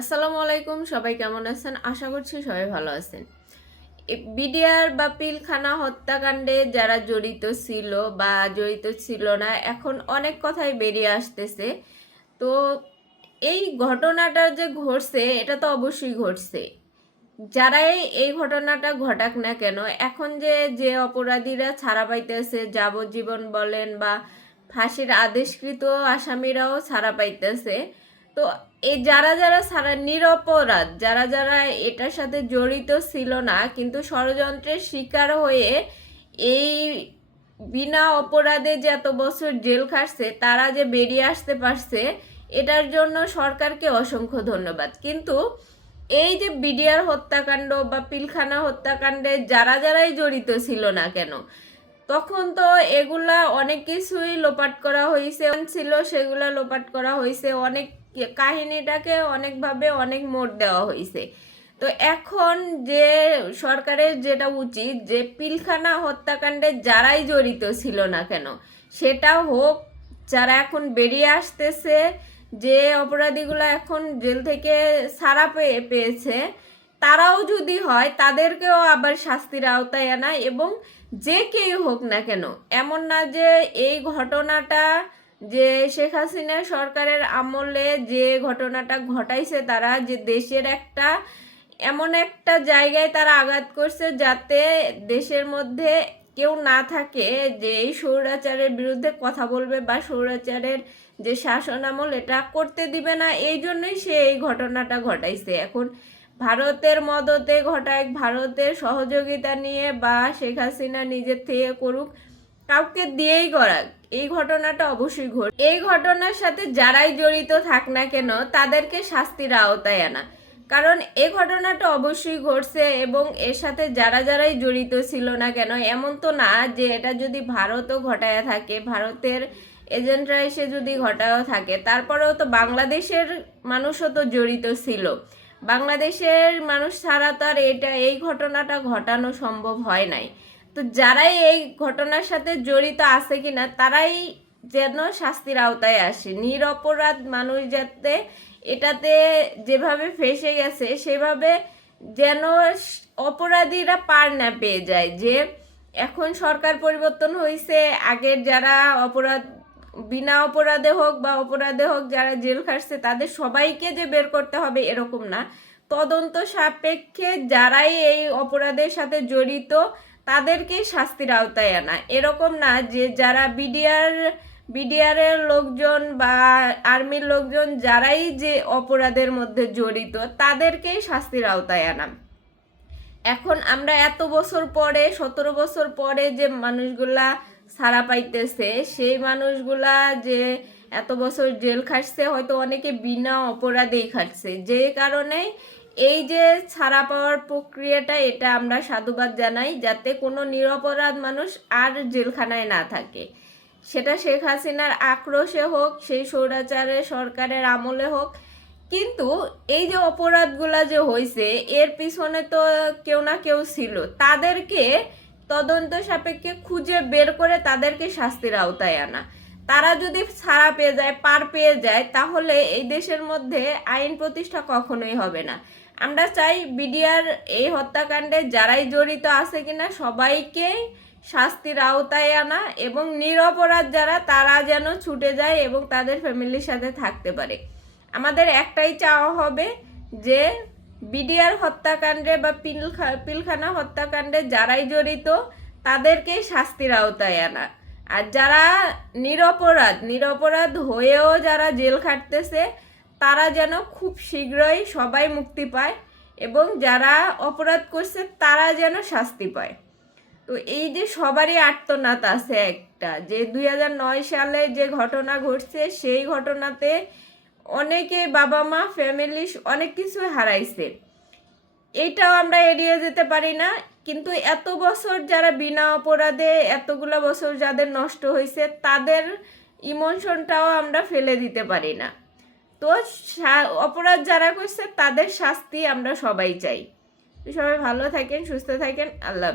আসসালামু আলাইকুম, সবাই কেমন আছেন? আশা করছি সবাই ভালো আছেন। বিডিআর বা পিলখানা হত্যাকাণ্ডে যারা জড়িত ছিল বা জড়িত ছিল না, এখন অনেক কথাই বেরিয়ে আসতেছে। তো এই ঘটনাটা যে ঘটছে, এটা তো অবশ্যই ঘটছে। যারাই এই ঘটনাটা ঘটাক না কেন, এখন যে যে অপরাধীরা ছাড়া পাইতেছে, যাবজ্জীবন বলেন বা ফাঁসির আদেশকৃত আসামিরাও ছাড়া পাইতেছে। তো এই যারা যারা ছাড়া নিরপরাধ, যারা যারা এটার সাথে জড়িত ছিল না কিন্তু ষড়যন্ত্রের শিকার হয়ে এই বিনা অপরাধে যে এত বছর জেল খাটছে, তারা যে বেরিয়ে আসতে পারছে, এটার জন্য সরকারকে অসংখ্য ধন্যবাদ। কিন্তু এই যে বিডিআর হত্যাকাণ্ড বা পিলখানা হত্যাকাণ্ডে যারা যারাই জড়িত ছিল না কেন, তখন তো এগুলা অনেক কিছুই লোপাট করা হয়েছে, ছিল সেগুলা লোপাট করা হয়েছে, অনেক কাহিনীটাকে অনেকভাবে অনেক মোড় দেওয়া হয়েছে। তো এখন যে সরকারের যেটা উচিত, যে পিলখানা হত্যাকাণ্ডে যারাই জড়িত ছিল না কেন সেটা হোক, যারা এখন বেরিয়ে আসতেছে, যে অপরাধীগুলো এখন জেল থেকে ছাড়া পেয়েছে, তারাও যদি হয় তাদেরকেও আবার শাস্তির আওতায় আনা, এবং যে কেউ হোক না কেন। এমন না যে এই ঘটনাটা যে শেখ হাসিনা সরকারের আমলে যে ঘটনাটা ঘটাইছে, তারা যে দেশের একটা এমন একটা জায়গায় তারা আঘাত করছে যাতে দেশের মধ্যে কেউ না থাকে যে এই স্বৈরাচারের বিরুদ্ধে কথা বলবে বা স্বৈরাচারের যে শাসন আমল এটা করতে দিবে না, এই জন্যই সে এই ঘটনাটা ঘটাইছে। এখন ভারতের মদতে ঘটায়, ভারতের সহযোগিতা নিয়ে বা শেখ হাসিনা নিজের থেকে করুক, কাউকে দিয়েই করাক, এই ঘটনাটা অবশ্যই এই ঘটনার সাথে যারাই জড়িত থাক না কেন তাদেরকে শাস্তির আওতায় আনা। কারণ এই ঘটনাটা অবশ্যই ঘটছে, এবং এর সাথে যারা যারাই জড়িত ছিল না কেন, এমন তো না যে এটা যদি ভারতও ঘটায় থাকে, ভারতের এজেন্টরা এসে যদি ঘটায়ও থাকে, তারপরেও তো বাংলাদেশের মানুষও তো জড়িত ছিল। বাংলাদেশের মানুষ ছাড়া তো আর এই ঘটনাটা ঘটানো সম্ভব হয় নাই। তো যারাই এই ঘটনার সাথে জড়িত আছে কিনা তারাই যেন শাস্তির আওতায় আসে, নিরপরাধ মানুষ যাতে এটাতে যেভাবে ফেসে গেছে সেভাবে যেন অপরাধীরা পার না পেয়ে যায়। যে এখন সরকার পরিবর্তন হয়েছে, আগের যারা অপরাধ বিনা অপরাধে হোক বা অপরাধে হোক যারা জেল খাটছে তাদের সবাইকে যে বের করতে হবে এরকম না, তদন্ত সাপেক্ষে যারাই এই অপরাধের সাথে জড়িত তাদেরকেই শাস্তির আওতায় আনা। এরকম না যে যারা বিডিআরের লোকজন বা আর্মির লোকজন যারাই যে অপরাধের মধ্যে জড়িত তাদেরকেই শাস্তির আওতায় আনা। এখন আমরা এত বছর পরে, 17 বছর পরে যে মানুষগুলা ছাড়া পাইতেছে, সেই মানুষগুলা যে এত বছর জেল খাটছে, হয়তো অনেকে বিনা অপরাধেই খাটছে, যে কারণে এই যে ছাড়া পাওয়ার প্রক্রিয়াটা, এটা আমরা সাধুবাদ জানাই, যাতে কোনো নিরপরাধ মানুষ আর জেলখানায় না থাকে। সেটা শেখ হাসিনার আক্রোশে হোক, সেই স্বৈরাচারের সরকারের আমলে হোক। কিন্তু এই যে অপরাধগুলা যে হয়েছে, এর পিছনে তো কেউ না কেউ ছিল, তাদেরকে তদন্ত সাপেক্ষে খুঁজে বের করে তাদেরকে শাস্তির আওতায় আনা। তারা যদি ছাড়া পেয়ে যায়, পার পেয়ে যায়, তাহলে এই দেশের মধ্যে আইন প্রতিষ্ঠা কখনোই হবে না। আমরা চাই বিডিআর এই হত্যাকাণ্ডে যারাই জড়িত আছে কিনা সবাইকে শাস্তির আওতায় আনা, এবং নিরপরাধ যারা তারা যেন ছুটে যায় এবং তাদের ফ্যামিলির সাথে থাকতে পারে। আমাদের একটাই চাওয়া হবে যে বিডিআর হত্যাকাণ্ডে বা পিলখানা হত্যাকাণ্ডে যারাই জড়িত তাদেরকে শাস্তির আওতায় আনা। আর যারা নিরপরাধ হয়েও যারা জেল খাটতেছে, তারা যেন খুব শীঘ্রই সবাই মুক্তি পায়, এবং যারা অপরাধ করছে তারা যেন শাস্তি পায়। তো এই যে সবারই আর্তনাদ আছে একটা, যে 2009 সালে যে ঘটনা ঘটছে, সেই ঘটনাতে অনেকে বাবা মা ফ্যামিলি অনেক কিছু হারাইছে, এইটাও আমরা এড়িয়ে যেতে পারি না। কিন্তু এত বছর যারা বিনা অপরাধে এতগুলো বছর যাদের নষ্ট হয়েছে, তাদের ইমোশনটাও আমরা ফেলে দিতে পারি না। তো অপরাধ যারা করছে তাদের শাস্তি আমরা সবাই চাই। সবাই ভালো থাকেন, সুস্থ থাকেন, আল্লাহ।